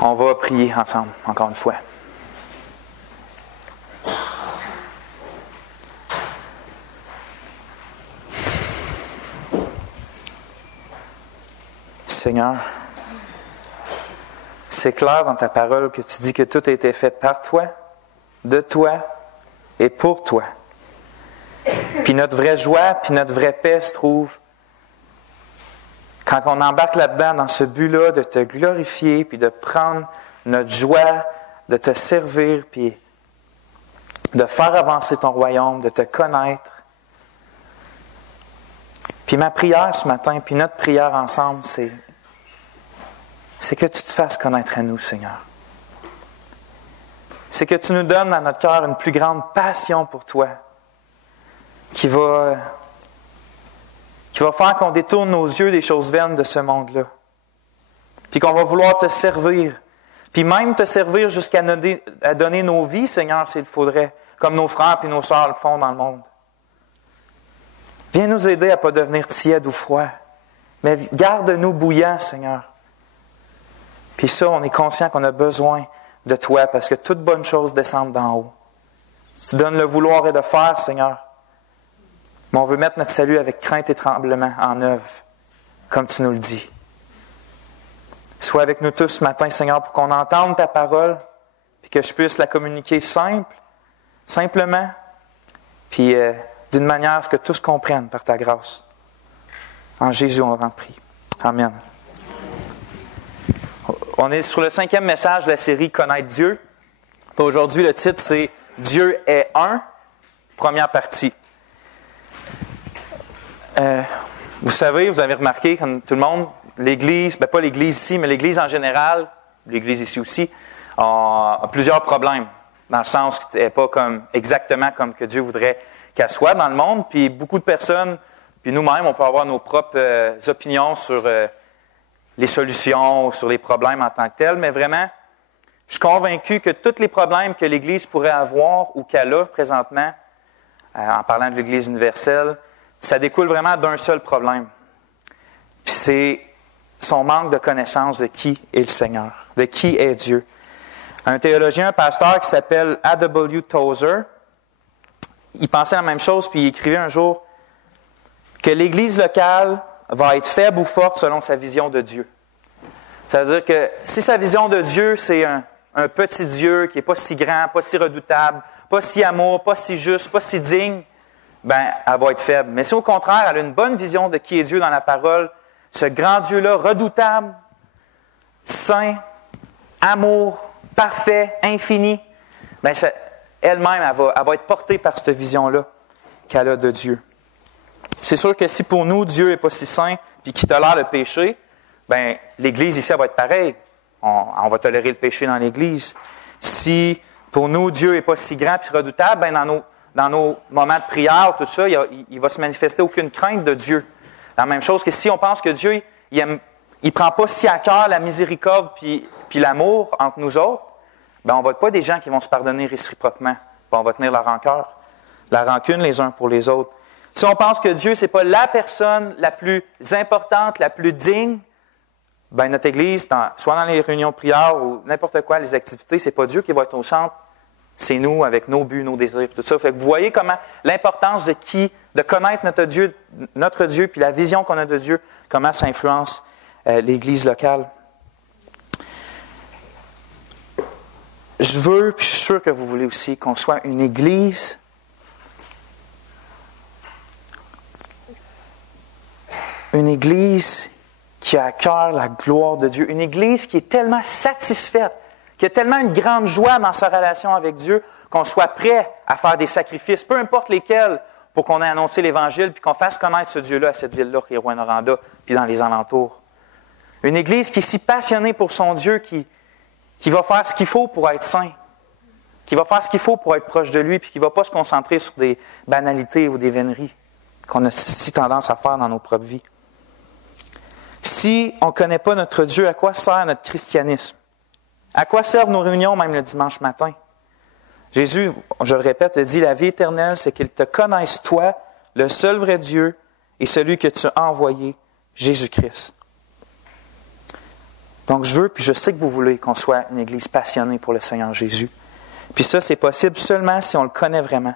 On va prier ensemble, encore une fois. Seigneur, c'est clair dans ta parole que tu dis que tout a été fait par toi, de toi et pour toi. Puis notre vraie joie, puis notre vraie paix se trouve quand on embarque là-dedans, dans ce but-là, de te glorifier, puis de prendre notre joie, de te servir, puis de faire avancer ton royaume, de te connaître. Puis ma prière ce matin, puis notre prière ensemble, c'est que tu te fasses connaître à nous, Seigneur. C'est que tu nous donnes dans notre cœur une plus grande passion pour toi, qui va faire qu'on détourne nos yeux des choses vaines de ce monde-là. Puis qu'on va vouloir te servir. Puis même te servir jusqu'à donner nos vies, Seigneur, s'il faudrait, comme nos frères et nos sœurs le font dans le monde. Viens nous aider à ne pas devenir tiède ou froid, mais garde-nous bouillants, Seigneur. Puis ça, on est conscient qu'on a besoin de toi, parce que toute bonne chose descend d'en haut. Tu donnes le vouloir et le faire, Seigneur. Mais on veut mettre notre salut avec crainte et tremblement en œuvre, comme tu nous le dis. Sois avec nous tous ce matin, Seigneur, pour qu'on entende ta parole, puis que je puisse la communiquer simplement, puis d'une manière à ce que tous comprennent par ta grâce. En Jésus, on en prie. Amen. On est sur le 5e message de la série « Connaître Dieu ». Aujourd'hui, le titre, c'est « Dieu est un », première partie. Vous savez, vous avez remarqué, comme tout le monde, l'Église, pas l'Église ici, mais l'Église en général, l'Église ici aussi, a plusieurs problèmes, dans le sens qu'elle n'est pas exactement comme que Dieu voudrait qu'elle soit dans le monde, puis beaucoup de personnes, puis nous-mêmes, on peut avoir nos propres opinions sur les solutions, sur les problèmes en tant que tels, mais vraiment, je suis convaincu que tous les problèmes que l'Église pourrait avoir ou qu'elle a présentement, en parlant de l'Église universelle, ça découle vraiment d'un seul problème. Puis c'est son manque de connaissance de qui est le Seigneur, de qui est Dieu. Un théologien, un pasteur qui s'appelle A.W. Tozer, il pensait la même chose, puis il écrivait un jour que l'Église locale va être faible ou forte selon sa vision de Dieu. C'est-à-dire que si sa vision de Dieu, c'est un petit Dieu qui n'est pas si grand, pas si redoutable, pas si amour, pas si juste, pas si digne, ben, elle va être faible. Mais si au contraire, elle a une bonne vision de qui est Dieu dans la parole, ce grand Dieu-là, redoutable, saint, amour, parfait, infini, ben, elle-même, elle va être portée par cette vision-là qu'elle a de Dieu. C'est sûr que si pour nous, Dieu n'est pas si saint puis qu'il tolère le péché, ben, l'Église ici, elle va être pareille. On va tolérer le péché dans l'Église. Si pour nous, Dieu n'est pas si grand puis redoutable, ben, dans nos moments de prière, tout ça, il va se manifester aucune crainte de Dieu. La même chose que si on pense que Dieu, il prend pas si à cœur la miséricorde puis l'amour entre nous autres, ben on va être pas des gens qui vont se pardonner réciproquement. Ben on va tenir la rancœur, la rancune les uns pour les autres. Si on pense que Dieu, c'est pas la personne la plus importante, la plus digne, ben notre Église, soit dans les réunions de prière ou n'importe quoi, les activités, c'est pas Dieu qui va être au centre. C'est nous, avec nos buts, nos désirs, tout ça. Fait que vous voyez comment l'importance de connaître notre Dieu, puis la vision qu'on a de Dieu, comment ça influence l'Église locale. Je veux, puis je suis sûr que vous voulez aussi, qu'on soit une Église qui a à cœur la gloire de Dieu. Une Église qui est tellement satisfaite, qui a tellement une grande joie dans sa relation avec Dieu, qu'on soit prêt à faire des sacrifices, peu importe lesquels, pour qu'on ait annoncé l'Évangile, puis qu'on fasse connaître ce Dieu-là à cette ville-là, qui est Rouyn-Noranda, puis dans les alentours. Une Église qui est si passionnée pour son Dieu, qui va faire ce qu'il faut pour être saint, qui va faire ce qu'il faut pour être proche de lui, puis qui ne va pas se concentrer sur des banalités ou des véneries qu'on a si tendance à faire dans nos propres vies. Si on ne connaît pas notre Dieu, à quoi sert notre christianisme? À quoi servent nos réunions, même le dimanche matin? Jésus, je le répète, dit, la vie éternelle, c'est qu'ils te connaissent, toi, le seul vrai Dieu, et celui que tu as envoyé, Jésus-Christ. Donc, je veux, puis je sais que vous voulez qu'on soit une Église passionnée pour le Seigneur Jésus. Puis ça, c'est possible seulement si on le connaît vraiment.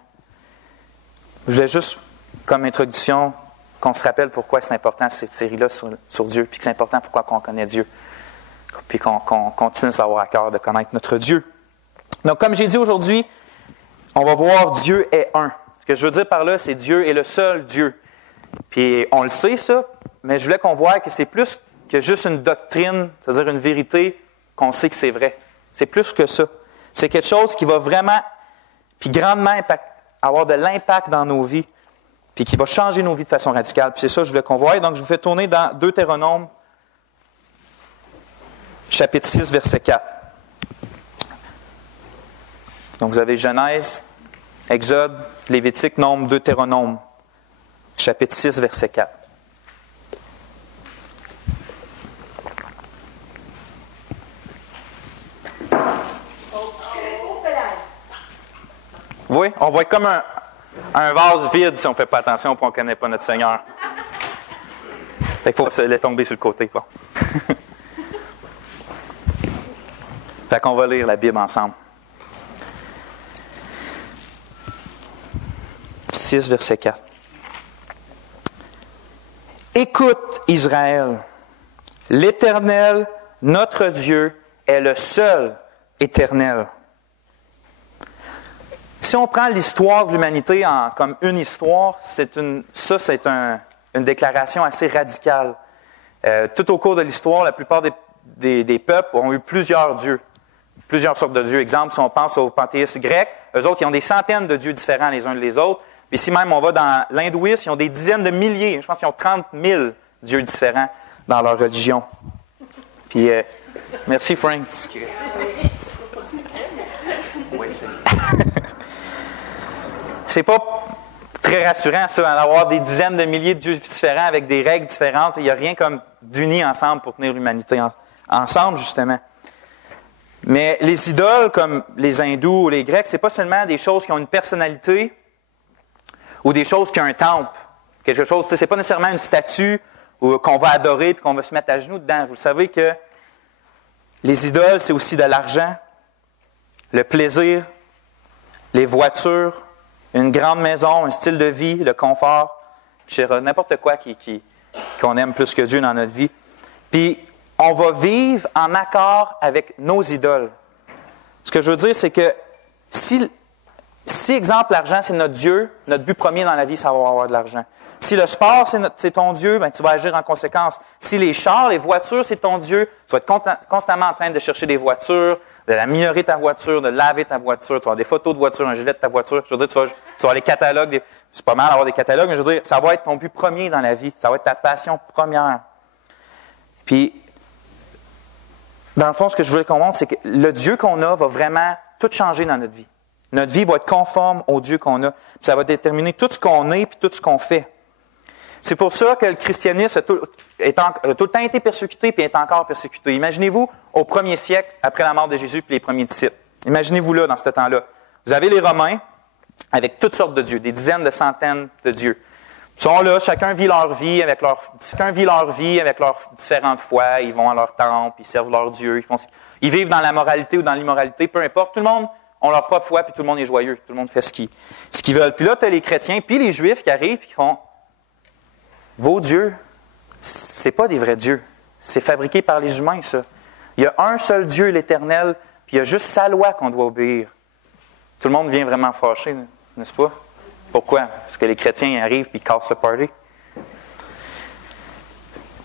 Je voulais juste, comme introduction, qu'on se rappelle pourquoi c'est important cette série-là sur Dieu, puis que c'est important pourquoi on connaît Dieu, puis qu'on continue à avoir à cœur de connaître notre Dieu. Donc, comme j'ai dit aujourd'hui, on va voir Dieu est un. Ce que je veux dire par là, c'est Dieu est le seul Dieu. Puis on le sait, ça, mais je voulais qu'on voie que c'est plus que juste une doctrine, c'est-à-dire une vérité qu'on sait que c'est vrai. C'est plus que ça. C'est quelque chose qui va vraiment, puis grandement avoir de l'impact dans nos vies, puis qui va changer nos vies de façon radicale. Puis c'est ça que je voulais qu'on voie. Donc, je vous fais tourner dans Deutéronome, chapitre 6, verset 4. Donc, vous avez Genèse, Exode, Lévitique, Nombre, Deutéronome, chapitre 6, verset 4. Oui, on va être comme un vase vide si on ne fait pas attention et on ne connaît pas notre Seigneur. Fait qu'il faut se laisser tomber sur le côté. Bon. Fait qu'on va lire la Bible ensemble. 6, verset 4. Écoute, Israël, l'Éternel, notre Dieu, est le seul éternel. Si on prend l'histoire de l'humanité comme une histoire, c'est une déclaration assez radicale. Tout au cours de l'histoire, la plupart des peuples ont eu plusieurs dieux, plusieurs sortes de dieux. Exemple, si on pense aux panthéistes grecs, eux autres, ils ont des centaines de dieux différents les uns des autres. Puis si même on va dans l'hindouisme, ils ont des dizaines de milliers, je pense qu'ils ont 30 000 dieux différents dans leur religion. Puis, merci Frank. C'est pas très rassurant, ça, d'avoir des dizaines de milliers de dieux différents avec des règles différentes. Il n'y a rien comme d'unis ensemble pour tenir l'humanité ensemble, justement. Mais les idoles, comme les hindous ou les grecs, c'est pas seulement des choses qui ont une personnalité ou des choses qui ont un temple. Quelque chose, c'est pas nécessairement une statue qu'on va adorer puis qu'on va se mettre à genoux dedans. Vous savez que les idoles, c'est aussi de l'argent, le plaisir, les voitures, une grande maison, un style de vie, le confort, n'importe quoi qu'on aime plus que Dieu dans notre vie. Puis, on va vivre en accord avec nos idoles. Ce que je veux dire, c'est que si exemple, l'argent, c'est notre Dieu, notre but premier dans la vie, ça va avoir de l'argent. Si le sport, c'est ton Dieu, ben, tu vas agir en conséquence. Si les chars, les voitures, c'est ton Dieu, tu vas être constamment en train de chercher des voitures, de améliorer ta voiture, de laver ta voiture, tu vas avoir des photos de voiture, un gilet de ta voiture. Je veux dire, tu vas avoir les catalogues. C'est pas mal d'avoir des catalogues, mais je veux dire, ça va être ton but premier dans la vie. Ça va être ta passion première. Puis, dans le fond, ce que je voulais qu'on montre, c'est que le Dieu qu'on a va vraiment tout changer dans notre vie. Notre vie va être conforme au Dieu qu'on a. Puis ça va déterminer tout ce qu'on est et tout ce qu'on fait. C'est pour ça que le christianisme a tout le temps été persécuté et est encore persécuté. Imaginez-vous au 1er siècle, après la mort de Jésus et les premiers disciples. Imaginez-vous là, dans ce temps-là. Vous avez les Romains avec toutes sortes de dieux, des dizaines de centaines de dieux. Ils sont là, chacun vit leur vie avec leurs différentes foi. Ils vont à leur temple, ils servent leur Dieu, ils vivent dans la moralité ou dans l'immoralité, peu importe. Tout le monde ont leur propre foi, puis tout le monde est joyeux. Tout le monde fait ce qu'ils veulent. Puis là, tu as les chrétiens, puis les juifs qui arrivent et qui font « Vos dieux, c'est pas des vrais dieux. C'est fabriqué par les humains, ça. Il y a un seul Dieu, l'Éternel, puis il y a juste sa loi qu'on doit obéir. » Tout le monde vient vraiment fâché, n'est-ce pas? Pourquoi? Parce que les chrétiens arrivent et ils cassent le party.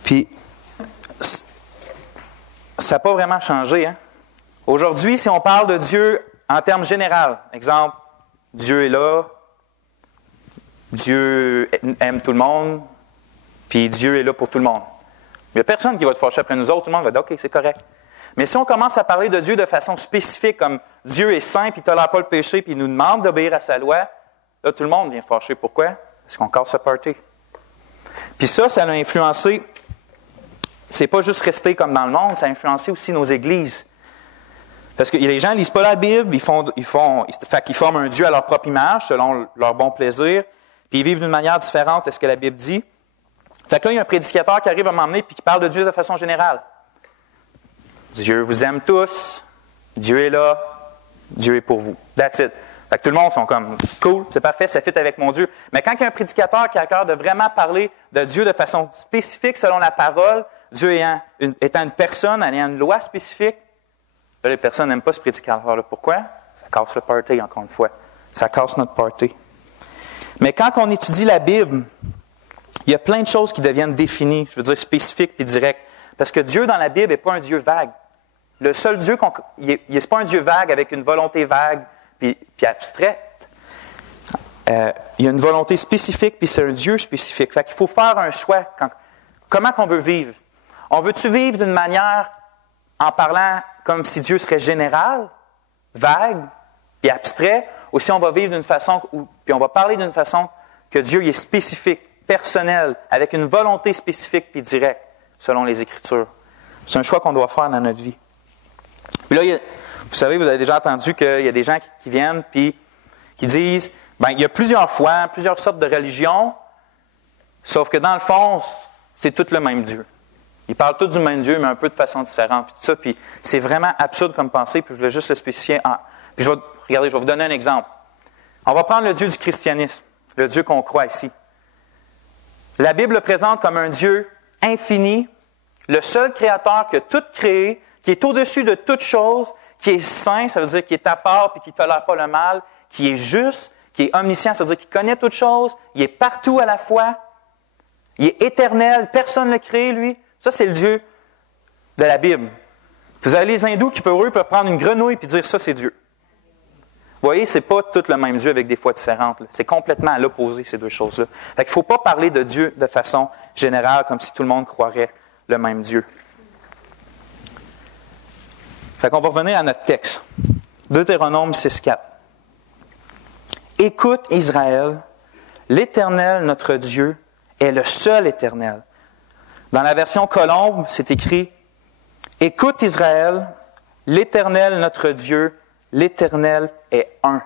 Puis, ça n'a pas vraiment changé. Hein? Aujourd'hui, si on parle de Dieu en termes généraux, exemple, Dieu est là, Dieu aime tout le monde, puis Dieu est là pour tout le monde. Il n'y a personne qui va te fâcher après nous autres, tout le monde va dire « OK, c'est correct ». Mais si on commence à parler de Dieu de façon spécifique, comme Dieu est saint, puis il ne tolère pas le péché, puis il nous demande d'obéir à sa loi, là, tout le monde vient fâcher. Pourquoi? Parce qu'on casse ce party. Puis ça a influencé, c'est pas juste resté comme dans le monde, ça a influencé aussi nos églises. Parce que les gens ne lisent pas la Bible, ils forment un Dieu à leur propre image, selon leur bon plaisir, puis ils vivent d'une manière différente de ce que la Bible dit. Fait que là, il y a un prédicateur qui arrive à m'emmener puis qui parle de Dieu de façon générale. Dieu vous aime tous. Dieu est là. Dieu est pour vous. That's it. Fait que tout le monde sont comme cool, c'est parfait, ça fit avec mon Dieu. Mais quand il y a un prédicateur qui a à cœur de vraiment parler de Dieu de façon spécifique selon la parole, Dieu étant une personne, ayant une loi spécifique, là, les personnes n'aiment pas ce prédicateur-là. Pourquoi? Ça casse le party, encore une fois. Ça casse notre party. Mais quand on étudie la Bible, il y a plein de choses qui deviennent définies, je veux dire spécifiques et directes. Parce que Dieu dans la Bible n'est pas un Dieu vague. Le seul Dieu, il n'est pas un Dieu vague avec une volonté vague puis abstraite. Il y a une volonté spécifique, puis c'est un Dieu spécifique. Fait qu'il faut faire un choix. Comment qu'on veut vivre? On veut-tu vivre d'une manière en parlant comme si Dieu serait général, vague et abstrait, ou si on va vivre d'une façon, puis on va parler d'une façon que Dieu il est spécifique, personnel, avec une volonté spécifique puis directe, selon les Écritures. C'est un choix qu'on doit faire dans notre vie. Puis là, vous savez, vous avez déjà entendu qu'il y a des gens qui viennent puis qui disent, il y a plusieurs foi, plusieurs sortes de religions, sauf que dans le fond, c'est tout le même Dieu. Ils parlent tous du même Dieu, mais un peu de façon différente. Puis tout ça, puis c'est vraiment absurde comme pensée, puis je voulais juste le spécifier. Puis regardez, je vais vous donner un exemple. On va prendre le Dieu du christianisme, le Dieu qu'on croit ici. La Bible le présente comme un Dieu infini, le seul créateur qui a tout créé, qui est au-dessus de toute chose, qui est saint, ça veut dire qu'il est à part puis qui ne tolère pas le mal, qui est juste, qui est omniscient, ça veut dire qu'il connaît toutes choses, il est partout à la fois, il est éternel, personne ne l'a créé, lui. Ça, c'est le Dieu de la Bible. Vous avez les hindous qui, pour eux, peuvent prendre une grenouille et dire ça, c'est Dieu. Vous voyez, c'est pas tout le même Dieu avec des foi différentes. Là. C'est complètement à l'opposé, ces deux choses-là. Fait qu'il ne faut pas parler de Dieu de façon générale, comme si tout le monde croirait le même Dieu. Fait qu'on va revenir à notre texte. Deutéronome 6,4. Écoute, Israël, l'Éternel, notre Dieu, est le seul Éternel. Dans la version Colombe, c'est écrit « Écoute, Israël, l'Éternel, notre Dieu, l'Éternel est un. »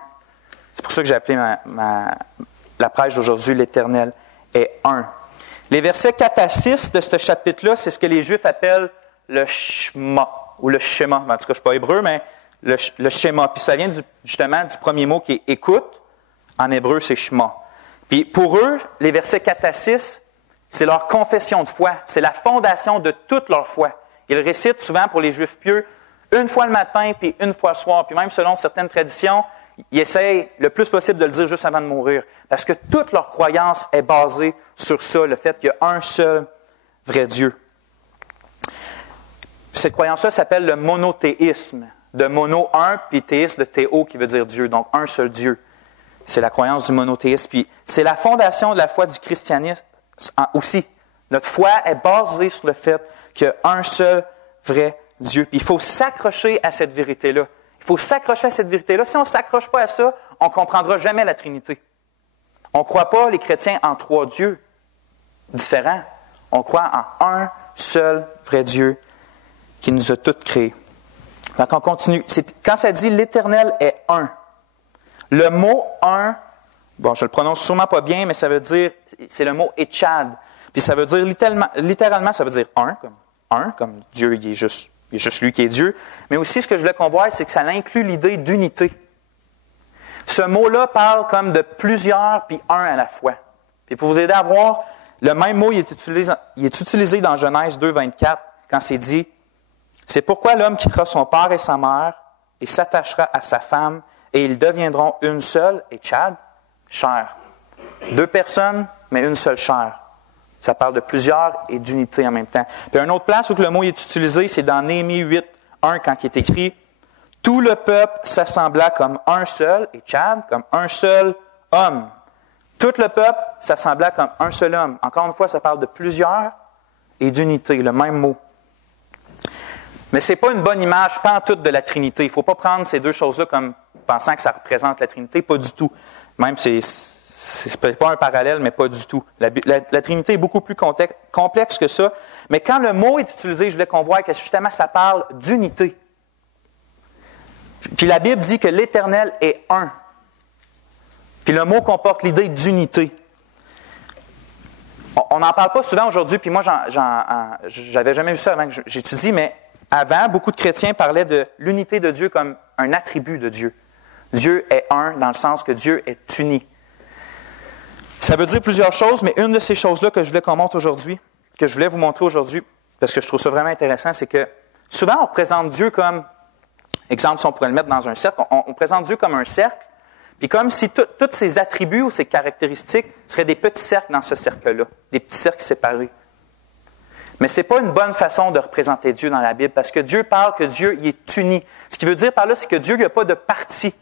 C'est pour ça que j'ai appelé la prêche d'aujourd'hui « L'Éternel est un ». Les versets 4 à 6 de ce chapitre-là, c'est ce que les Juifs appellent le Shema, ou le Shema. En tout cas, je ne suis pas hébreu, mais le Shema. Puis ça vient justement du premier mot qui est « écoute ». En hébreu, c'est Shema. Puis pour eux, les versets 4 à 6, c'est leur confession de foi. C'est la fondation de toute leur foi. Ils le récitent souvent pour les Juifs pieux, une fois le matin, puis une fois le soir. Puis même selon certaines traditions, ils essayent le plus possible de le dire juste avant de mourir. Parce que toute leur croyance est basée sur ça, le fait qu'il y a un seul vrai Dieu. Cette croyance-là s'appelle le monothéisme. De mono, un, puis théisme de théo, qui veut dire Dieu. Donc, un seul Dieu. C'est la croyance du monothéisme. Puis c'est la fondation de la foi du christianisme aussi. Notre foi est basée sur le fait qu'il y a un seul vrai Dieu. Puis il faut s'accrocher à cette vérité-là. Il faut s'accrocher à cette vérité-là. Si on ne s'accroche pas à ça, on ne comprendra jamais la Trinité. On ne croit pas, les chrétiens, en trois dieux différents. On croit en un seul vrai Dieu qui nous a tous créés. Donc on continue. Quand ça dit « l'Éternel est un », le mot « un », bon, je le prononce sûrement pas bien, mais ça veut dire, c'est le mot « Echad ». Puis ça veut dire, littéralement, ça veut dire « un », comme Dieu, il est juste lui qui est Dieu. Mais aussi, ce que je voulais qu'on voie, c'est que ça inclut l'idée d'unité. Ce mot-là parle comme de plusieurs, puis un à la fois. Puis pour vous aider à voir, le même mot, il est utilisé dans Genèse 2, 24, quand c'est dit « C'est pourquoi l'homme quittera son père et sa mère, et s'attachera à sa femme, et ils deviendront une seule, et Tchad, chair. » Deux personnes, mais une seule chair. Ça parle de plusieurs et d'unité en même temps. Puis une autre place où le mot est utilisé, c'est dans Néhémie 8, 1, quand il est écrit « Tout le peuple s'assembla comme un seul, et Tchad, comme un seul homme. » Tout le peuple s'assembla comme un seul homme. Encore une fois, ça parle de plusieurs et d'unité, le même mot. Mais ce n'est pas une bonne image, pas en tout, de la Trinité. Il ne faut pas prendre ces deux choses-là comme pensant que ça représente la Trinité, pas du tout. Même c'est pas un parallèle, mais pas du tout. La Trinité est beaucoup plus complexe que ça. Mais quand le mot est utilisé, je voulais qu'on voie que justement ça parle d'unité. Puis la Bible dit que l'Éternel est un. Puis le mot comporte l'idée d'unité. On n'en parle pas souvent aujourd'hui, puis moi, j'avais jamais vu ça avant que j'étudie, mais Avant, beaucoup de chrétiens parlaient de l'unité de Dieu comme un attribut de Dieu. Dieu est un dans le sens que Dieu est uni. Ça veut dire plusieurs choses, mais une de ces choses-là que je voulais qu'on montre aujourd'hui, que je voulais vous montrer aujourd'hui, parce que je trouve ça vraiment intéressant, c'est que souvent on présente Dieu comme, exemple, si on pourrait le mettre dans un cercle, on présente Dieu comme un cercle, puis comme si tous ses attributs ou ses caractéristiques seraient des petits cercles dans ce cercle-là, des petits cercles séparés. Mais ce n'est pas une bonne façon de représenter Dieu dans la Bible, parce que Dieu parle que Dieu il est uni. Ce qui veut dire par là, c'est que Dieu n'a pas de partie.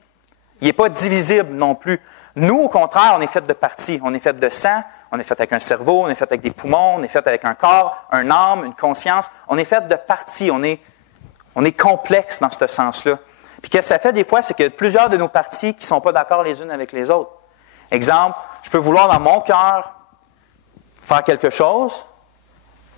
Il n'est pas divisible non plus. Nous, au contraire, on est fait de parties. On est fait de sang, on est fait avec un cerveau, on est fait avec des poumons, on est fait avec un corps, un âme, une conscience. On est fait de parties. On est complexe dans ce sens-là. Puis qu'est-ce que ça fait des fois, c'est qu'il y a plusieurs de nos parties qui ne sont pas d'accord les unes avec les autres. Exemple, je peux vouloir dans mon cœur faire quelque chose,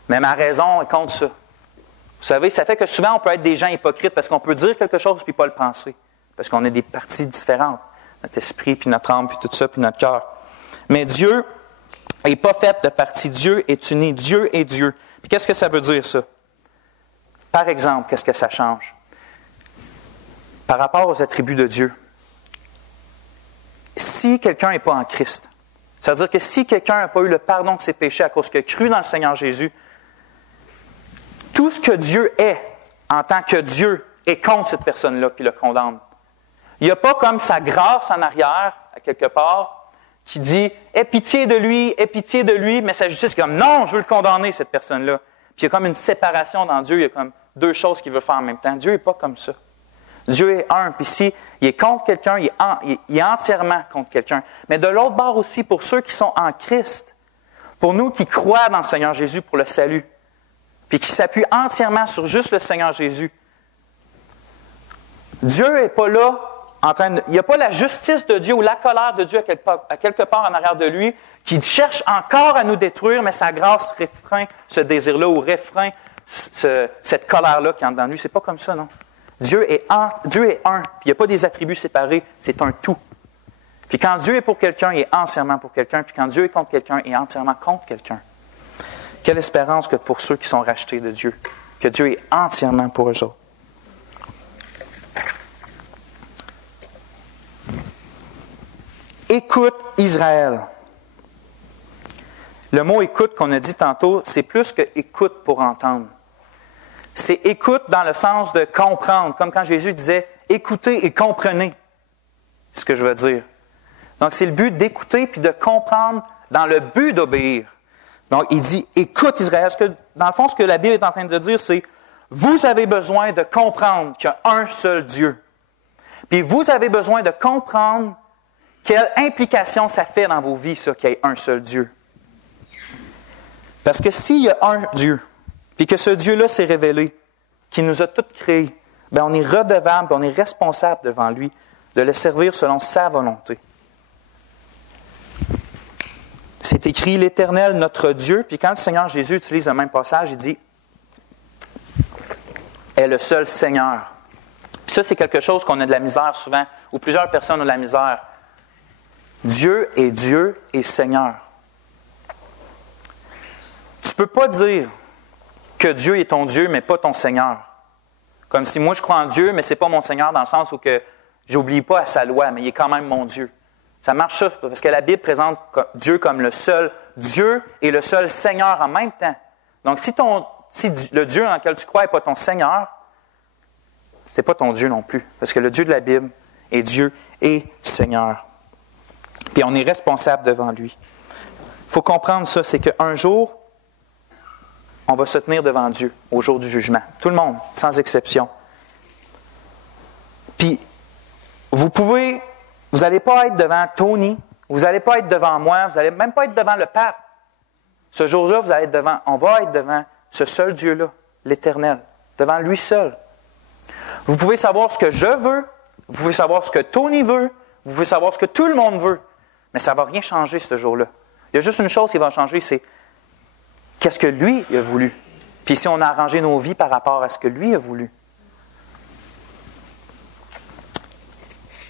mais ma raison est contre ça. Vous savez, ça fait que souvent, on peut être des gens hypocrites parce qu'on peut dire quelque chose puis pas le penser. Parce qu'on a des parties différentes. Notre esprit, puis notre âme, puis tout ça, puis notre cœur. Mais Dieu n'est pas fait de parties. Dieu est uni. Dieu est Dieu. Puis qu'est-ce que ça veut dire, ça? Par exemple, qu'est-ce que ça change? Par rapport aux attributs de Dieu. Si quelqu'un n'est pas en Christ, c'est-à-dire que si quelqu'un n'a pas eu le pardon de ses péchés à cause qu'il a cru dans le Seigneur Jésus, tout ce que Dieu est, en tant que Dieu, est contre cette personne-là, puis le condamne. Il n'y a pas comme sa grâce en arrière, à quelque part, qui dit « Aie pitié de lui, mais sa justice est comme « Non, je veux le condamner, cette personne-là. » Puis il y a comme une séparation dans Dieu, il y a comme deux choses qu'il veut faire en même temps. Dieu n'est pas comme ça. Dieu est un, puis si il est contre quelqu'un, il est entièrement contre quelqu'un. Mais de l'autre bord aussi, pour ceux qui sont en Christ, pour nous qui croient dans le Seigneur Jésus pour le salut, puis qui s'appuient entièrement sur juste le Seigneur Jésus, Dieu n'est pas là il n'y a pas la justice de Dieu ou la colère de Dieu à quelque part en arrière de lui qui cherche encore à nous détruire, mais sa grâce réfreint ce désir-là ou réfreint cette colère-là qui entre dans lui. C'est pas comme ça, non? Dieu est un, puis il n'y a pas des attributs séparés, c'est un tout. Puis quand Dieu est pour quelqu'un, il est entièrement pour quelqu'un, puis quand Dieu est contre quelqu'un, il est entièrement contre quelqu'un. Quelle espérance que pour ceux qui sont rachetés de Dieu, que Dieu est entièrement pour eux autres. Écoute Israël. Le mot écoute qu'on a dit tantôt, c'est plus que écoute pour entendre. C'est écoute dans le sens de comprendre, comme quand Jésus disait écoutez et comprenez. C'est ce que je veux dire. Donc c'est le but d'écouter puis de comprendre dans le but d'obéir. Donc il dit écoute Israël. Dans le fond, ce que la Bible est en train de dire, c'est vous avez besoin de comprendre qu'il y a un seul Dieu. Puis vous avez besoin de comprendre quelle implication ça fait dans vos vies, ça, qu'il y ait un seul Dieu. Parce que s'il y a un Dieu, puis que ce Dieu-là s'est révélé, qui nous a tous créés, bien on est redevable, on est responsable devant lui de le servir selon sa volonté. C'est écrit l'Éternel, notre Dieu, puis quand le Seigneur Jésus utilise le même passage, il dit est le seul Seigneur. Puis ça, c'est quelque chose qu'on a de la misère souvent, ou plusieurs personnes ont de la misère. Dieu est Dieu et Seigneur. Tu ne peux pas dire que Dieu est ton Dieu, mais pas ton Seigneur. Comme si moi je crois en Dieu, mais ce n'est pas mon Seigneur dans le sens où que j'oublie pas à sa loi, mais il est quand même mon Dieu. Ça marche ça, parce que la Bible présente Dieu comme le seul Dieu et le seul Seigneur en même temps. Donc si le Dieu dans lequel tu crois n'est pas ton Seigneur, ce n'est pas ton Dieu non plus. Parce que le Dieu de la Bible est Dieu et Seigneur. Puis on est responsable devant lui. Il faut comprendre ça, c'est qu'un jour, on va se tenir devant Dieu au jour du jugement. Tout le monde, sans exception. Puis, vous n'allez pas être devant Tony, vous n'allez pas être devant moi, vous n'allez même pas être devant le pape. Ce jour-là, on va être devant ce seul Dieu-là, l'Éternel, devant lui seul. Vous pouvez savoir ce que je veux, vous pouvez savoir ce que Tony veut, vous pouvez savoir ce que tout le monde veut, mais ça ne va rien changer ce jour-là. Il y a juste une chose qui va changer, c'est qu'est-ce que lui a voulu. Puis si on a arrangé nos vies par rapport à ce que lui a voulu.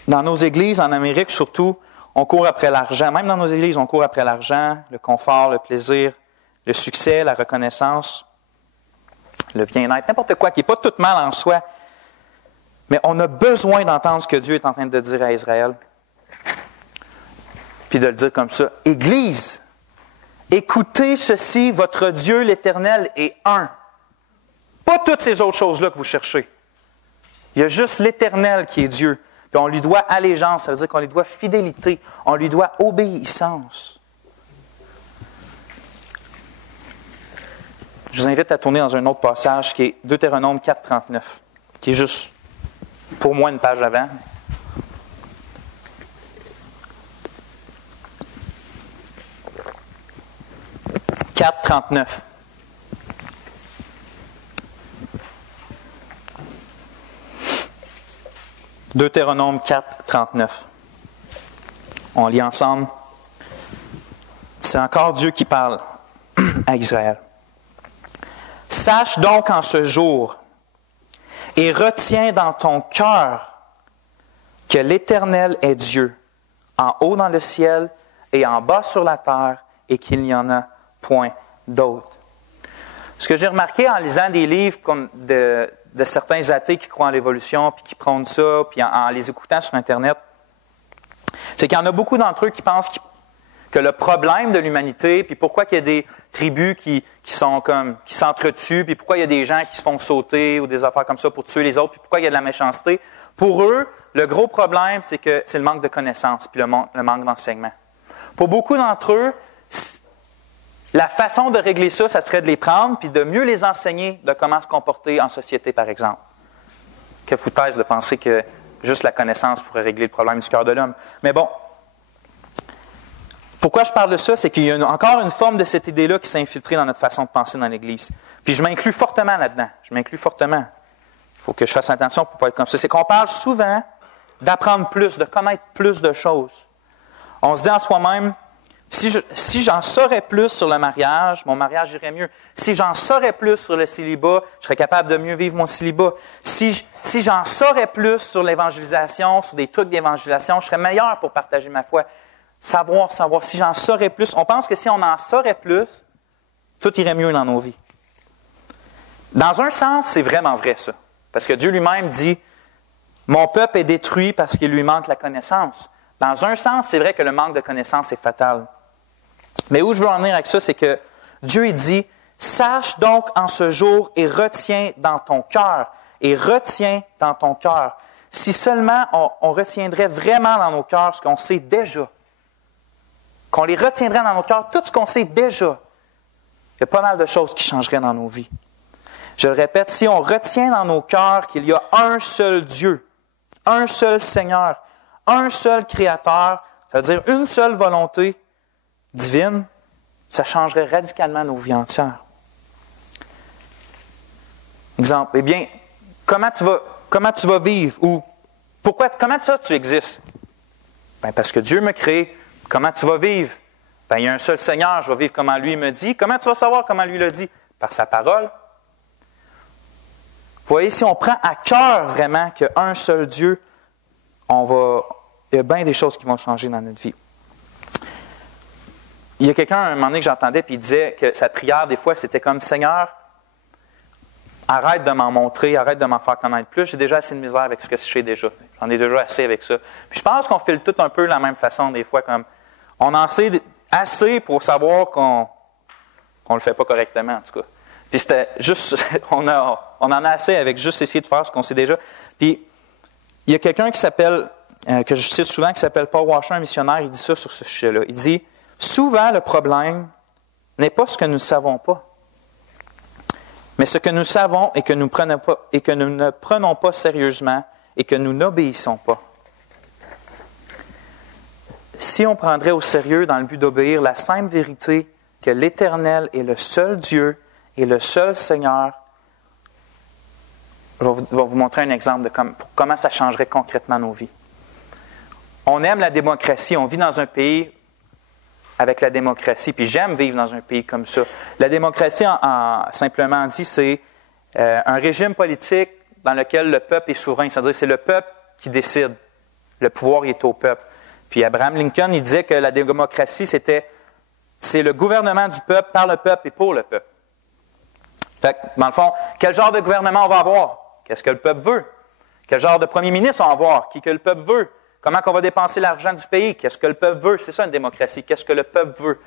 Dans nos églises, en Amérique surtout, on court après l'argent. Même dans nos églises, on court après l'argent, le confort, le plaisir, le succès, la reconnaissance. le bien-être, n'importe quoi qui n'est pas tout mal en soi. Mais on a besoin d'entendre ce que Dieu est en train de dire à Israël. Puis de le dire comme ça. Église, écoutez ceci, votre Dieu l'Éternel est un. Pas toutes ces autres choses-là que vous cherchez. Il y a juste l'Éternel qui est Dieu. Puis on lui doit allégeance, ça veut dire qu'on lui doit fidélité, on lui doit obéissance. Je vous invite à tourner dans un autre passage qui est Deutéronome 4, 39, qui est juste, pour moi, une page avant. « 4, 39. Deutéronome 4, 39. On lit ensemble. C'est encore Dieu qui parle à Israël. « Sache donc en ce jour et retiens dans ton cœur que l'Éternel est Dieu, en haut dans le ciel et en bas sur la terre, et qu'il n'y en a point d'autre. » Ce que j'ai remarqué en lisant des livres de certains athées qui croient en l'évolution, puis qui prônent ça, puis en les écoutant sur Internet, c'est qu'il y en a beaucoup d'entre eux qui pensent que le problème de l'humanité, puis pourquoi il y a des tribus qui s'entretuent, puis pourquoi il y a des gens qui se font sauter ou des affaires comme ça pour tuer les autres, puis pourquoi il y a de la méchanceté, pour eux, le gros problème, c'est le manque de connaissances, puis le manque d'enseignement. Pour beaucoup d'entre eux, la façon de régler ça, ça serait de les prendre puis de mieux les enseigner de comment se comporter en société, par exemple. Quelle foutaise de penser que juste la connaissance pourrait régler le problème du cœur de l'homme. Mais bon, pourquoi je parle de ça, c'est qu'il y a encore une forme de cette idée-là qui s'est infiltrée dans notre façon de penser dans l'Église. Puis je m'inclus fortement là-dedans. Il faut que je fasse attention pour ne pas être comme ça. C'est qu'on parle souvent d'apprendre plus, de connaître plus de choses. On se dit en soi-même, si j'en saurais plus sur le mariage, mon mariage irait mieux. Si j'en saurais plus sur le célibat, je serais capable de mieux vivre mon célibat. Si j'en saurais plus sur l'évangélisation, sur des trucs d'évangélisation, je serais meilleur pour partager ma foi. Savoir. Si j'en saurais plus, on pense que si on en saurait plus, tout irait mieux dans nos vies. Dans un sens, c'est vraiment vrai ça. Parce que Dieu lui-même dit, « Mon peuple est détruit parce qu'il lui manque la connaissance. » Dans un sens, c'est vrai que le manque de connaissance est fatal. Mais où je veux en venir avec ça, c'est que Dieu il dit, « Sache donc en ce jour et retiens dans ton cœur. » Et retiens dans ton cœur. Si seulement on retiendrait vraiment dans nos cœurs ce qu'on sait déjà, qu'on les retiendrait dans nos cœurs, tout ce qu'on sait déjà, il y a pas mal de choses qui changeraient dans nos vies. Je le répète, si on retient dans nos cœurs qu'il y a un seul Dieu, un seul Seigneur, un seul Créateur, ça veut dire une seule volonté divine, ça changerait radicalement nos vies entières. Exemple, eh bien, comment tu vas vivre ou comment ça tu existes? Ben parce que Dieu me crée. Comment tu vas vivre? Ben il y a un seul Seigneur, je vais vivre comment lui me dit. Comment tu vas savoir comment lui le dit? Par sa parole. Vous voyez, si on prend à cœur vraiment qu'il y a un seul Dieu, il y a bien des choses qui vont changer dans notre vie. Il y a quelqu'un, à un moment donné, que j'entendais, puis il disait que sa prière, des fois, c'était comme « Seigneur, arrête de m'en montrer, arrête de m'en faire connaître plus. J'ai déjà assez de misère avec ce que je sais déjà. J'en ai déjà assez avec ça. » Puis je pense qu'on fait tout un peu de la même façon, des fois, comme on en sait assez pour savoir qu'on le fait pas correctement, en tout cas. Puis c'était juste, on en a assez avec juste essayer de faire ce qu'on sait déjà. Puis il y a quelqu'un qui s'appelle, que je cite souvent, qui s'appelle Paul Washer, un missionnaire, il dit ça sur ce sujet-là. Il dit, souvent le problème n'est pas ce que nous ne savons pas, mais ce que nous savons et que nous ne prenons pas sérieusement et que nous n'obéissons pas. Si on prendrait au sérieux dans le but d'obéir la simple vérité que l'Éternel est le seul Dieu et le seul Seigneur, je vais vous montrer un exemple de comment ça changerait concrètement nos vies. On aime la démocratie, on vit dans un pays avec la démocratie, puis j'aime vivre dans un pays comme ça. La démocratie, simplement dit, c'est un régime politique dans lequel le peuple est souverain, c'est-à-dire que c'est le peuple qui décide. Le pouvoir est au peuple. Puis Abraham Lincoln, il disait que la démocratie, c'est le gouvernement du peuple, par le peuple et pour le peuple. Fait que, dans le fond, quel genre de gouvernement on va avoir? Qu'est-ce que le peuple veut? Quel genre de premier ministre on va avoir? Qui que le peuple veut? Comment qu'on va dépenser l'argent du pays? Qu'est-ce que le peuple veut? C'est ça une démocratie. Qu'est-ce que le peuple veut?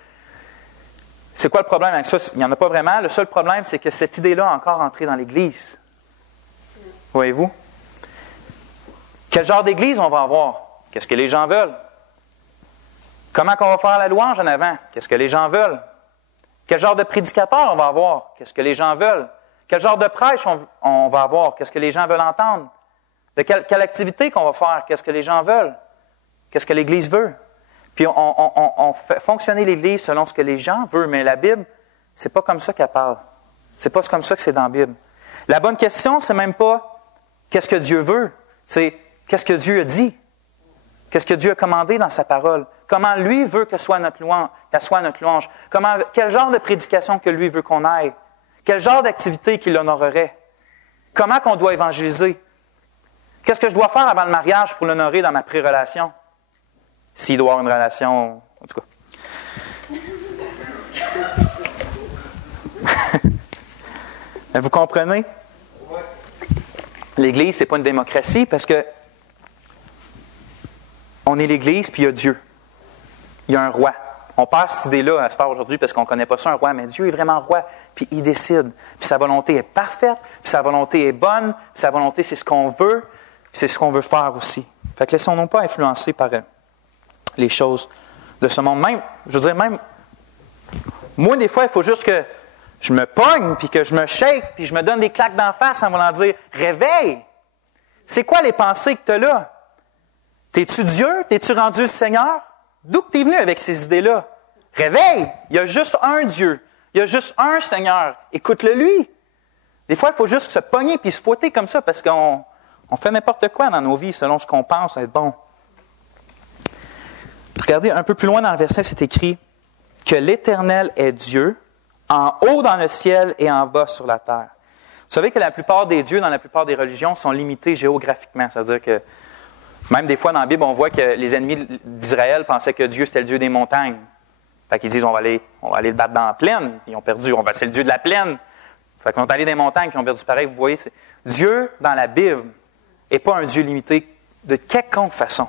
C'est quoi le problème avec ça? Il n'y en a pas vraiment. Le seul problème, c'est que cette idée-là a encore entré dans l'Église. Voyez-vous? Quel genre d'Église on va avoir? Qu'est-ce que les gens veulent? Comment qu'on va faire la louange en avant? Qu'est-ce que les gens veulent? Quel genre de prédicateur on va avoir? Qu'est-ce que les gens veulent? Quel genre de prêche on va avoir? Qu'est-ce que les gens veulent entendre? De quelle activité qu'on va faire? Qu'est-ce que les gens veulent? Qu'est-ce que l'Église veut? Puis on fait fonctionner l'Église selon ce que les gens veulent, mais la Bible, c'est pas comme ça qu'elle parle. C'est pas comme ça que c'est dans la Bible. La bonne question, c'est même pas qu'est-ce que Dieu veut, c'est qu'est-ce que Dieu a dit. Qu'est-ce que Dieu a commandé dans sa parole? Comment lui veut que soit notre louange, quel genre de prédication que lui veut qu'on aille? Quel genre d'activité qu'il honorerait? Comment qu'on doit évangéliser? Qu'est-ce que je dois faire avant le mariage pour l'honorer dans ma pré-relation? S'il doit avoir une relation, en tout cas. Vous comprenez? L'Église, c'est pas une démocratie parce que on est l'Église puis il y a Dieu. Il y a un roi. On perd cette idée-là à cette heure aujourd'hui parce qu'on ne connaît pas ça, un roi, mais Dieu est vraiment roi, puis il décide. Puis sa volonté est parfaite, puis sa volonté est bonne, puis sa volonté, c'est ce qu'on veut, puis c'est ce qu'on veut faire aussi. Fait que laissons-nous pas influencer par les choses de ce monde. Même, je veux dire, même, moi, des fois, il faut juste que je me pogne, puis que je me shake, puis je me donne des claques d'en face en voulant dire « Réveille! » C'est quoi les pensées que tu as là? T'es-tu Dieu? T'es-tu rendu le Seigneur? D'où que tu es venu avec ces idées-là? Réveille! Il y a juste un Dieu. Il y a juste un Seigneur. Écoute-le lui. Des fois, il faut juste se pogner puis se fouetter comme ça parce qu'on fait n'importe quoi dans nos vies selon ce qu'on pense être bon. Regardez un peu plus loin dans le verset, c'est écrit que l'Éternel est Dieu, en haut dans le ciel et en bas sur la terre. Vous savez que la plupart des dieux dans la plupart des religions sont limités géographiquement. Ça veut dire que même des fois dans la Bible, on voit que les ennemis d'Israël pensaient que Dieu c'était le Dieu des montagnes. Fait qu'ils disent on va aller le battre dans la plaine. Ils ont perdu. C'est le Dieu de la plaine. Fait qu'ils sont allés des montagnes et ils ont perdu pareil. Vous voyez, Dieu dans la Bible n'est pas un Dieu limité de quelconque façon.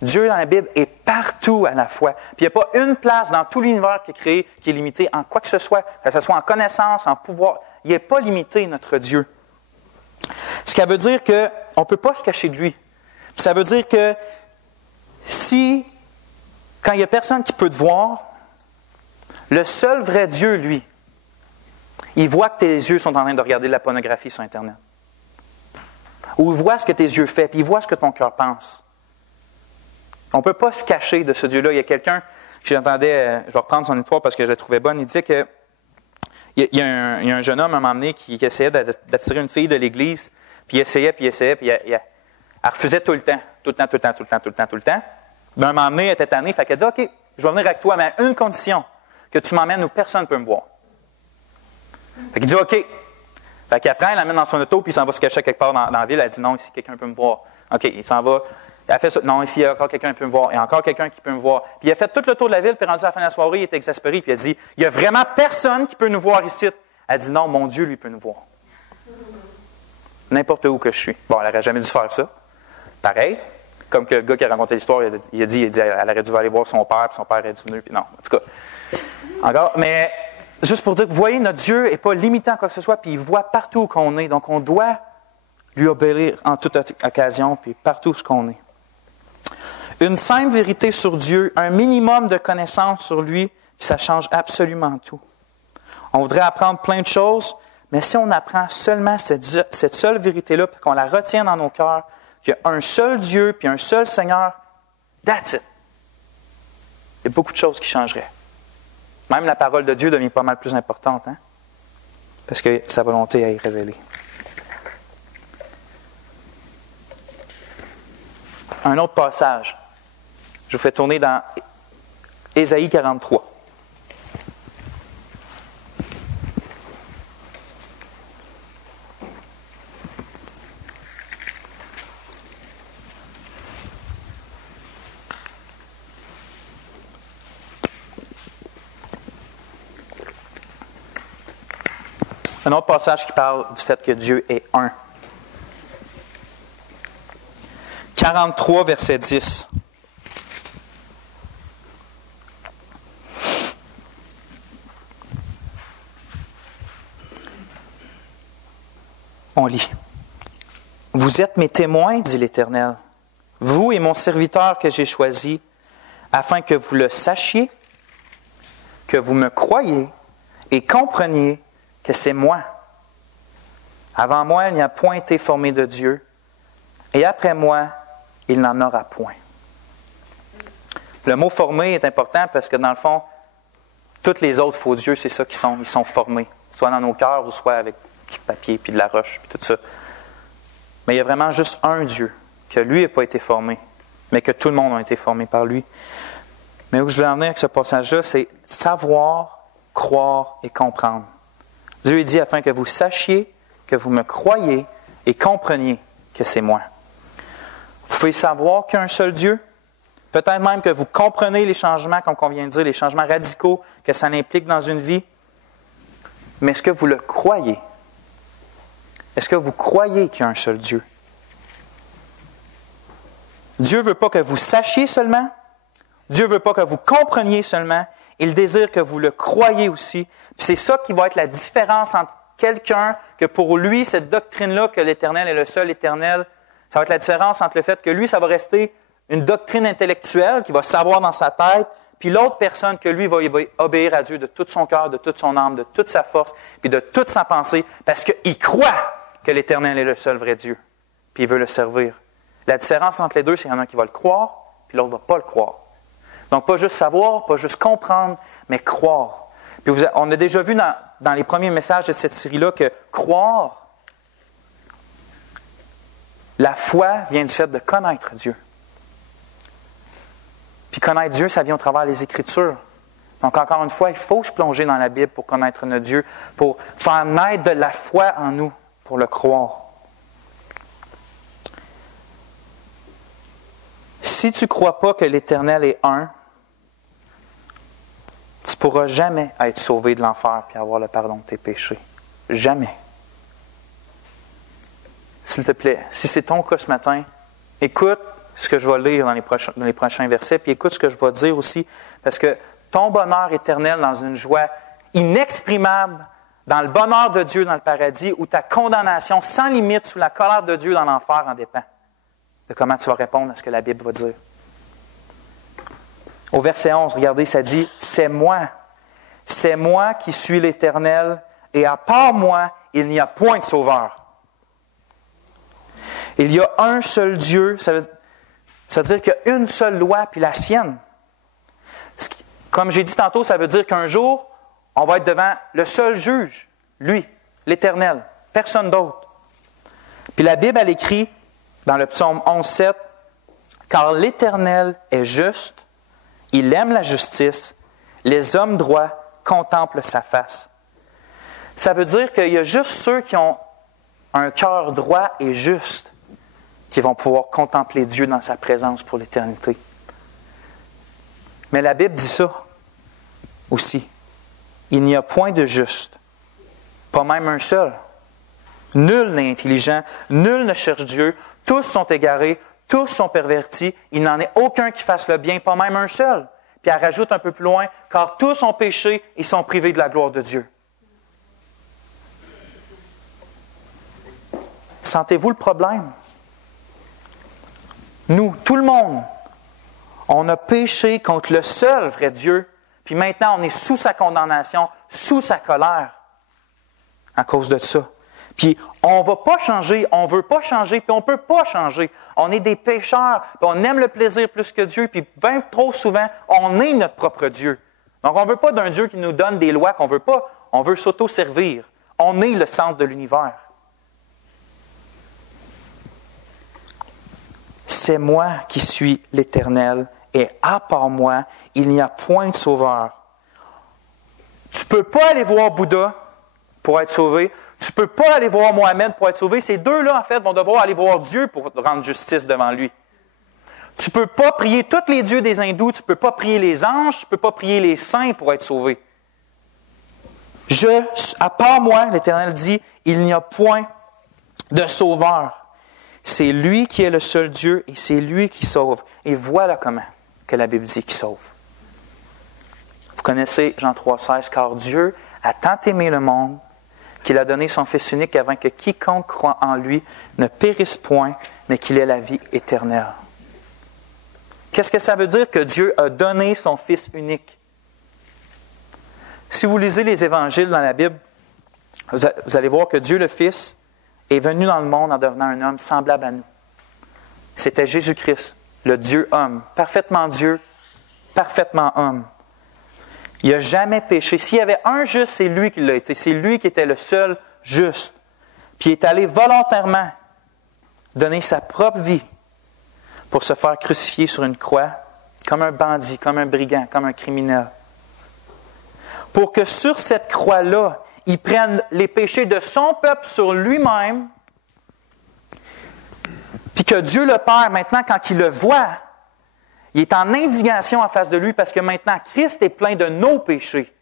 Dieu dans la Bible est partout à la fois. Puis il n'y a pas une place dans tout l'univers qui est créé qui est limité en quoi que ce soit en connaissance, en pouvoir. Il n'est pas limité, notre Dieu. Ce qui veut dire qu'on ne peut pas se cacher de lui. Puis ça veut dire que quand il n'y a personne qui peut te voir, le seul vrai Dieu, lui, il voit que tes yeux sont en train de regarder de la pornographie sur Internet. Ou il voit ce que tes yeux font, puis il voit ce que ton cœur pense. On ne peut pas se cacher de ce Dieu-là. Il y a quelqu'un que j'entendais, je vais reprendre son histoire parce que je la trouvais bonne, il disait que il y a un jeune homme à un moment donné qui essayait d'attirer une fille de l'église, puis il essayait, puis elle refusait tout le temps. Ben, à un moment donné, elle était tannée, fait qu'elle dit « OK, je vais venir avec toi, mais à une condition, que tu m'emmènes où personne ne peut me voir. » Fait qu'il dit « OK. » Fait qu'après, elle l'amène dans son auto, puis il s'en va se cacher quelque part dans la ville. Elle dit « Non, ici, quelqu'un peut me voir. » OK, il s'en va. Elle fait ça. « Non, ici, il y a encore quelqu'un qui peut me voir. Il y a encore quelqu'un qui peut me voir. » Puis il a fait tout le tour de la ville, puis rendu à la fin de la soirée, il était exaspéré, puis il a dit « Il y a vraiment personne qui peut nous voir ici. » Elle dit « Non, mon Dieu, lui, peut nous voir. » N'importe où que je suis. Bon, elle n'aurait jamais dû faire ça. Pareil, comme que le gars qui a raconté l'histoire, il a dit elle aurait dû aller voir son père, puis son père est venu, puis non, en tout cas. Encore, mais juste pour dire que vous voyez, notre Dieu n'est pas limité en quoi que ce soit, puis il voit partout où qu'on est, donc on doit lui obéir en toute occasion, puis partout où qu'on est. Une simple vérité sur Dieu, un minimum de connaissances sur lui, puis ça change absolument tout. On voudrait apprendre plein de choses, mais si on apprend seulement cette seule vérité-là, puis qu'on la retient dans nos cœurs, qu'il y a un seul Dieu, puis un seul Seigneur, that's it. Il y a beaucoup de choses qui changeraient. Même la parole de Dieu devient pas mal plus importante, hein? Parce que sa volonté est révélée. Un autre passage. Je vous fais tourner dans Ésaïe 43. Un autre passage qui parle du fait que Dieu est un. 43, verset 10. On lit. « Vous êtes mes témoins, dit l'Éternel, vous et mon serviteur que j'ai choisi, afin que vous le sachiez, que vous me croyiez et compreniez que c'est moi. Avant moi, il n'y a point été formé de Dieu, et après moi, il n'en aura point. » Le mot « formé » est important parce que, dans le fond, tous les autres faux dieux, c'est ça qu'ils sont. Ils sont formés, soit dans nos cœurs ou soit avec du papier, puis de la roche, puis tout ça. Mais il y a vraiment juste un Dieu, que lui n'a pas été formé, mais que tout le monde a été formé par lui. Mais où je veux en venir avec ce passage-là, c'est savoir, croire et comprendre. Dieu dit afin que vous sachiez, que vous me croyiez et compreniez que c'est moi. Vous pouvez savoir qu'il y a un seul Dieu. Peut-être même que vous comprenez les changements, comme on vient de dire, les changements radicaux que ça implique dans une vie. Mais est-ce que vous le croyez? Est-ce que vous croyez qu'il y a un seul Dieu? Dieu ne veut pas que vous sachiez seulement. Dieu ne veut pas que vous compreniez seulement. Il désire que vous le croyiez aussi. Puis c'est ça qui va être la différence entre quelqu'un que pour lui, cette doctrine-là, que l'Éternel est le seul éternel, ça va être la différence entre le fait que lui, ça va rester une doctrine intellectuelle qu'il va savoir dans sa tête, puis l'autre personne que lui va obéir à Dieu de tout son cœur, de toute son âme, de toute sa force, puis de toute sa pensée, parce qu'il croit que l'Éternel est le seul vrai Dieu, puis il veut le servir. La différence entre les deux, c'est qu'il y en a un qui va le croire, puis l'autre ne va pas le croire. Donc, pas juste savoir, pas juste comprendre, mais croire. Puis on a déjà vu dans les premiers messages de cette série-là que croire, la foi vient du fait de connaître Dieu. Puis connaître Dieu, ça vient au travers des Écritures. Donc, encore une fois, il faut se plonger dans la Bible pour connaître notre Dieu, pour faire naître de la foi en nous, pour le croire. Si tu ne crois pas que l'Éternel est un, tu ne pourras jamais être sauvé de l'enfer et avoir le pardon de tes péchés. Jamais. S'il te plaît, si c'est ton cas ce matin, écoute ce que je vais lire dans les prochains versets, puis écoute ce que je vais dire aussi, parce que ton bonheur éternel dans une joie inexprimable, dans le bonheur de Dieu dans le paradis, ou ta condamnation sans limite sous la colère de Dieu dans l'enfer en dépend de comment tu vas répondre à ce que la Bible va dire. Au verset 11, regardez, ça dit « C'est moi qui suis l'Éternel, et à part moi, il n'y a point de sauveur. » Il y a un seul Dieu, ça veut dire qu'il y a une seule loi, puis la sienne. Comme j'ai dit tantôt, ça veut dire qu'un jour, on va être devant le seul juge, lui, l'Éternel, personne d'autre. Puis la Bible, elle écrit dans le psaume 11,7, « Car l'Éternel est juste, il aime la justice, les hommes droits contemplent sa face. » Ça veut dire qu'il y a juste ceux qui ont un cœur droit et juste qui vont pouvoir contempler Dieu dans sa présence pour l'éternité. Mais la Bible dit ça aussi. Il n'y a point de juste, pas même un seul. Nul n'est intelligent, nul ne cherche Dieu, tous sont égarés, tous sont pervertis, il n'en est aucun qui fasse le bien, pas même un seul. Puis elle rajoute un peu plus loin, car tous ont péché et sont privés de la gloire de Dieu. Sentez-vous le problème? Nous, tout le monde, on a péché contre le seul vrai Dieu, puis maintenant on est sous sa condamnation, sous sa colère à cause de ça. Puis on ne va pas changer, on ne veut pas changer, puis on ne peut pas changer. On est des pécheurs, puis on aime le plaisir plus que Dieu, puis bien trop souvent, on est notre propre Dieu. Donc on ne veut pas d'un Dieu qui nous donne des lois qu'on ne veut pas, on veut s'auto-servir. On est le centre de l'univers. C'est moi qui suis l'Éternel, et à part moi, il n'y a point de sauveur. Tu ne peux pas aller voir Bouddha pour être sauvé. Tu ne peux pas aller voir Mohamed pour être sauvé. Ces deux-là, en fait, vont devoir aller voir Dieu pour rendre justice devant lui. Tu ne peux pas prier tous les dieux des hindous. Tu ne peux pas prier les anges. Tu ne peux pas prier les saints pour être sauvé. À part moi, l'Éternel dit, il n'y a point de sauveur. C'est lui qui est le seul Dieu et c'est lui qui sauve. Et voilà comment que la Bible dit qu'il sauve. Vous connaissez Jean 3,16, car Dieu a tant aimé le monde qu'il a donné son Fils unique afin que quiconque croit en lui ne périsse point, mais qu'il ait la vie éternelle. Qu'est-ce que ça veut dire que Dieu a donné son Fils unique? Si vous lisez les évangiles dans la Bible, vous allez voir que Dieu le Fils est venu dans le monde en devenant un homme semblable à nous. C'était Jésus-Christ, le Dieu-homme, parfaitement Dieu, parfaitement homme. Il n'a jamais péché. S'il y avait un juste, c'est lui qui l'a été. C'est lui qui était le seul juste. Puis il est allé volontairement donner sa propre vie pour se faire crucifier sur une croix comme un bandit, comme un brigand, comme un criminel. Pour que sur cette croix-là, il prenne les péchés de son peuple sur lui-même, puis que Dieu le Père, maintenant, quand il le voit, il est en indignation en face de lui parce que maintenant, Christ est plein de nos péchés.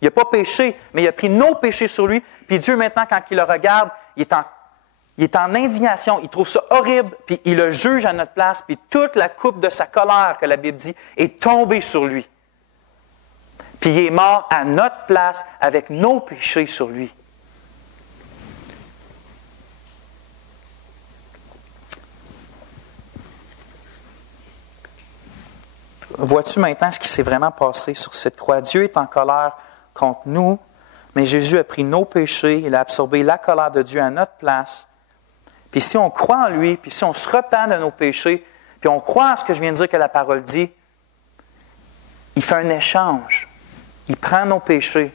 Il n'a pas péché, mais il a pris nos péchés sur lui, puis Dieu, maintenant, quand il le regarde, il est en indignation, il trouve ça horrible, puis il le juge à notre place, puis toute la coupe de sa colère, que la Bible dit, est tombée sur lui. Puis il est mort à notre place avec nos péchés sur lui. Vois-tu maintenant ce qui s'est vraiment passé sur cette croix? Dieu est en colère contre nous, mais Jésus a pris nos péchés, il a absorbé la colère de Dieu à notre place. Puis si on croit en lui, puis si on se repent de nos péchés, puis on croit en ce que je viens de dire que la parole dit, il fait un échange. Il prend nos péchés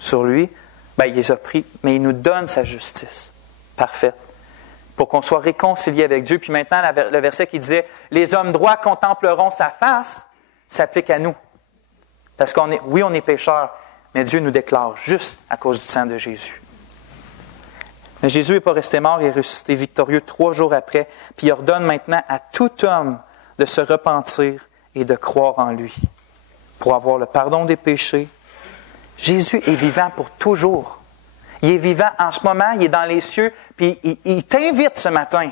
sur lui, il les a pris, mais il nous donne sa justice parfaite pour qu'on soit réconcilié avec Dieu. Puis maintenant, le verset qui disait « Les hommes droits contempleront sa face » s'applique à nous. Parce on est pécheurs, mais Dieu nous déclare juste à cause du sang de Jésus. Mais Jésus n'est pas resté mort, il est ressuscité victorieux 3 jours après, puis il ordonne maintenant à tout homme de se repentir et de croire en lui pour avoir le pardon des péchés. Jésus est vivant pour toujours. Il est vivant en ce moment, il est dans les cieux, puis il t'invite ce matin.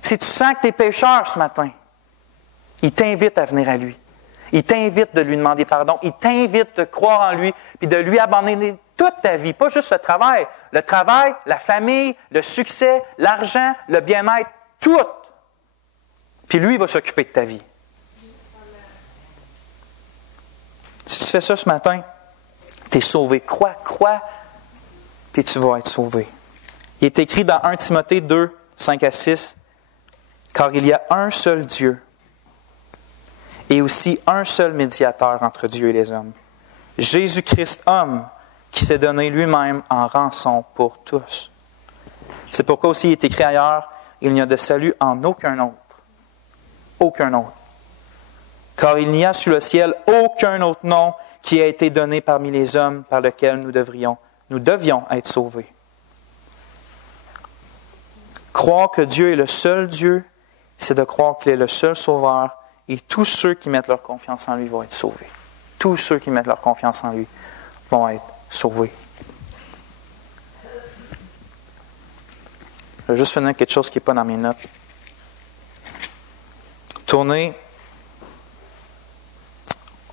Si tu sens que tu es pécheur ce matin, il t'invite à venir à lui. Il t'invite de lui demander pardon. Il t'invite de croire en lui, puis de lui abandonner toute ta vie, pas juste le travail, la famille, le succès, l'argent, le bien-être, tout. Puis lui, il va s'occuper de ta vie. Si tu fais ça ce matin, tu es sauvé. Crois, puis tu vas être sauvé. Il est écrit dans 1 Timothée 2, 5-6, « Car il y a un seul Dieu et aussi un seul médiateur entre Dieu et les hommes, Jésus-Christ, homme, qui s'est donné lui-même en rançon pour tous. » C'est pourquoi aussi il est écrit ailleurs, « Il n'y a de salut en aucun autre. » Aucun autre. Car il n'y a sous le ciel aucun autre nom qui a été donné parmi les hommes par lequel nous devions être sauvés. Croire que Dieu est le seul Dieu, c'est de croire qu'il est le seul sauveur et tous ceux qui mettent leur confiance en lui vont être sauvés. Tous ceux qui mettent leur confiance en lui vont être sauvés. Je vais juste finir quelque chose qui n'est pas dans mes notes. Tournez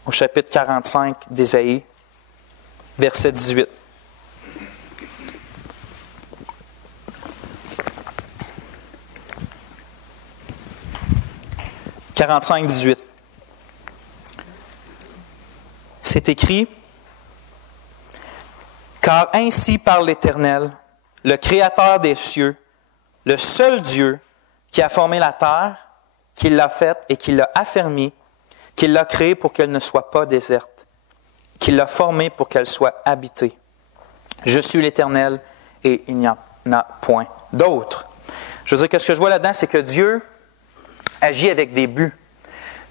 au chapitre 45 d'Ésaïe, verset 18. « 45, 18. C'est écrit, « Car ainsi parle l'Éternel, le Créateur des cieux, le seul Dieu qui a formé la terre, qui l'a faite et qui l'a affermie, qu'il l'a créée pour qu'elle ne soit pas déserte, qu'il l'a formée pour qu'elle soit habitée. Je suis l'Éternel et il n'y en a point d'autre. » Je veux dire que ce que je vois là-dedans, c'est que Dieu agit avec des buts.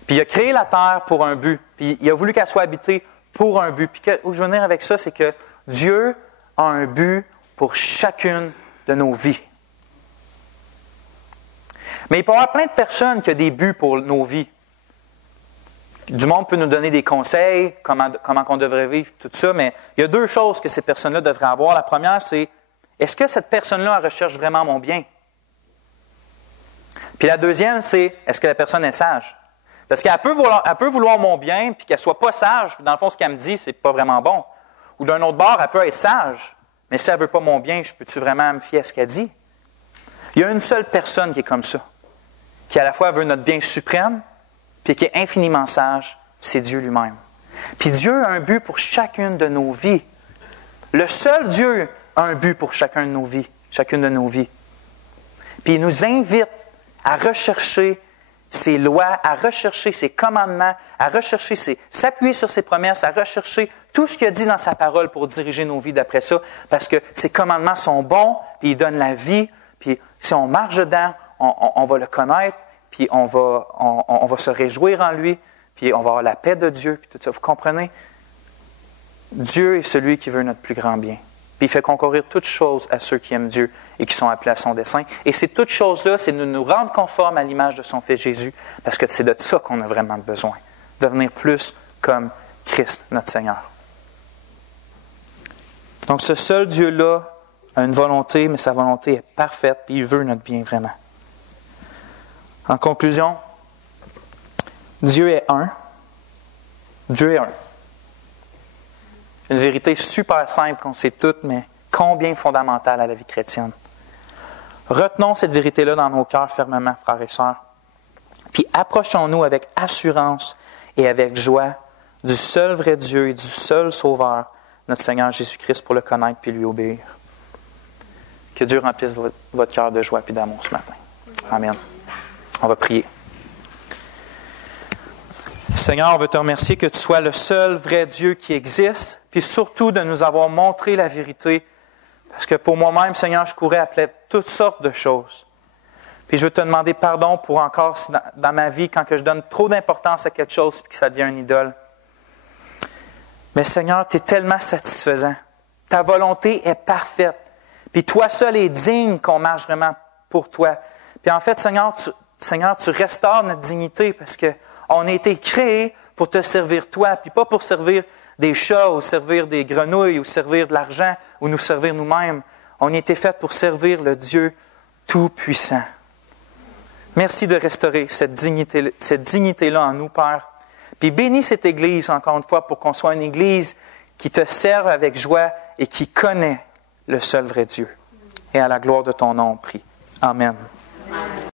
Puis il a créé la terre pour un but. Puis il a voulu qu'elle soit habitée pour un but. Puis où je veux venir avec ça, c'est que Dieu a un but pour chacune de nos vies. Mais il peut y avoir plein de personnes qui ont des buts pour nos vies. Du monde peut nous donner des conseils, comment on devrait vivre, tout ça, mais il y a deux choses que ces personnes-là devraient avoir. La première, c'est, est-ce que cette personne-là recherche vraiment mon bien? Puis la deuxième, c'est, est-ce que la personne est sage? Parce qu'elle peut vouloir mon bien, puis qu'elle soit pas sage, puis dans le fond, ce qu'elle me dit, c'est pas vraiment bon. Ou d'un autre bord, elle peut être sage, mais si elle veut pas mon bien, je peux-tu vraiment me fier à ce qu'elle dit? Il y a une seule personne qui est comme ça, qui à la fois veut notre bien suprême, puis qui est infiniment sage, c'est Dieu lui-même. Puis Dieu a un but pour chacune de nos vies. Le seul Dieu a un but pour chacune de nos vies. Puis il nous invite à rechercher ses lois, à rechercher ses commandements, à rechercher s'appuyer sur ses promesses, à rechercher tout ce qu'il a dit dans sa parole pour diriger nos vies d'après ça, parce que ses commandements sont bons, puis ils donnent la vie, puis si on marche dedans, on va le connaître, puis on va se réjouir en lui, puis on va avoir la paix de Dieu, puis tout ça. Vous comprenez? Dieu est celui qui veut notre plus grand bien. Puis il fait concourir toutes choses à ceux qui aiment Dieu et qui sont appelés à son dessein. Et ces toutes choses-là, c'est de nous rendre conformes à l'image de son Fils Jésus, parce que c'est de ça qu'on a vraiment besoin. Devenir plus comme Christ, notre Seigneur. Donc ce seul Dieu-là a une volonté, mais sa volonté est parfaite, puis il veut notre bien vraiment. En conclusion, Dieu est un. Dieu est un. Une vérité super simple qu'on sait toutes, mais combien fondamentale à la vie chrétienne. Retenons cette vérité-là dans nos cœurs fermement, frères et sœurs. Puis approchons-nous avec assurance et avec joie du seul vrai Dieu et du seul Sauveur, notre Seigneur Jésus-Christ, pour le connaître puis lui obéir. Que Dieu remplisse votre cœur de joie et d'amour ce matin. Amen. On va prier. Seigneur, on veut te remercier que tu sois le seul vrai Dieu qui existe, puis surtout de nous avoir montré la vérité. Parce que pour moi-même, Seigneur, je courais après toutes sortes de choses. Puis je veux te demander pardon pour encore, dans ma vie, quand que je donne trop d'importance à quelque chose puis que ça devient une idole. Mais Seigneur, tu es tellement satisfaisant. Ta volonté est parfaite. Puis toi seul es digne qu'on marche vraiment pour toi. Puis en fait, Seigneur, tu restaures notre dignité parce que on a été créés pour te servir toi, puis pas pour servir des chats, ou servir des grenouilles, ou servir de l'argent, ou nous servir nous-mêmes. On a été faits pour servir le Dieu Tout-Puissant. Merci de restaurer cette dignité-là en nous, Père. Puis bénis cette Église, encore une fois, pour qu'on soit une Église qui te serve avec joie et qui connaît le seul vrai Dieu. Et à la gloire de ton nom, on prie. Amen.